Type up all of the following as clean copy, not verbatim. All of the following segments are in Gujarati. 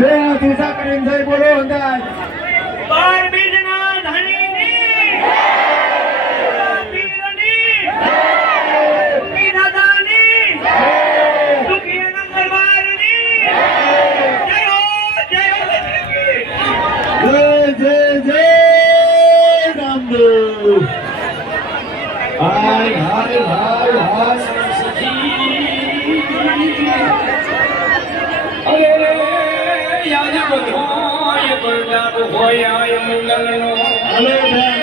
બે હાથ ઊંચા કરીને જય બોલો અંદાજ. બાર બીજના ધણીની પીરની સુખી દાદાની સુખી નંદરબારની જય હો જય હો. જય જય જય રામદેવ. હાય હાય હાય હાય. હલો બેન.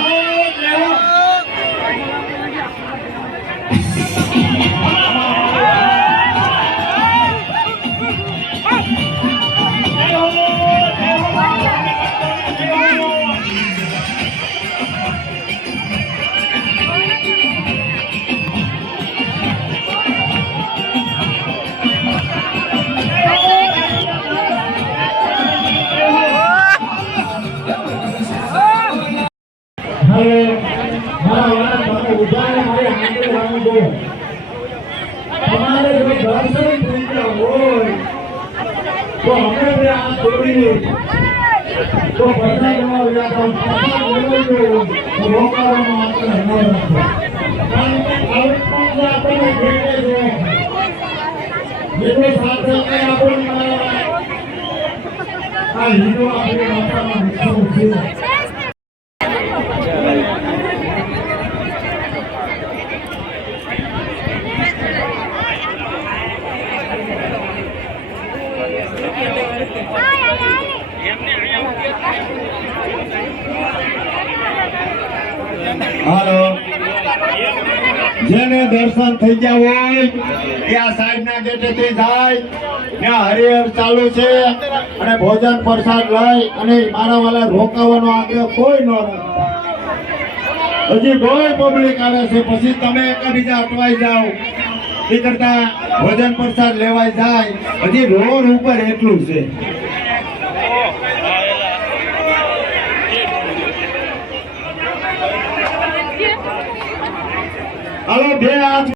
હવે મારા વાળા ઉભા મારે હાથે લાવવું જોઈએ. તમારે જો દર્શન થઈ ગયા હોય તો અમે બે આ છોડીએ તો પ્રસાદમાં વ્યાપક રોકાવાનો આપણે ન રાખો. કારણ કે આવડમાં આપણને ભેટે છે જેટલો સાથે આપણને આ હીરો આપણી માતામાં વિકસાવું છે. હાલો, જેને દર્શન થઈ ગયા હોય ત્યાં સાહેબ ના ગેટેથી જાય. ત્યાં હરિહર ચાલુ છે અને ભોજન પ્રસાદ લઈ અને મારા વાળા રોકાવાનો આગ્રહ કોઈ ન રાખે. હજી બહુ પબ્લિક આવે છે, પછી તમે એકબીજા અટવાઈ જાઓ એ કરતા ભોજન પ્રસાદ લેવાય જાય. હજી રોડ ઉપર એટલું છે. હાલો બે હાથ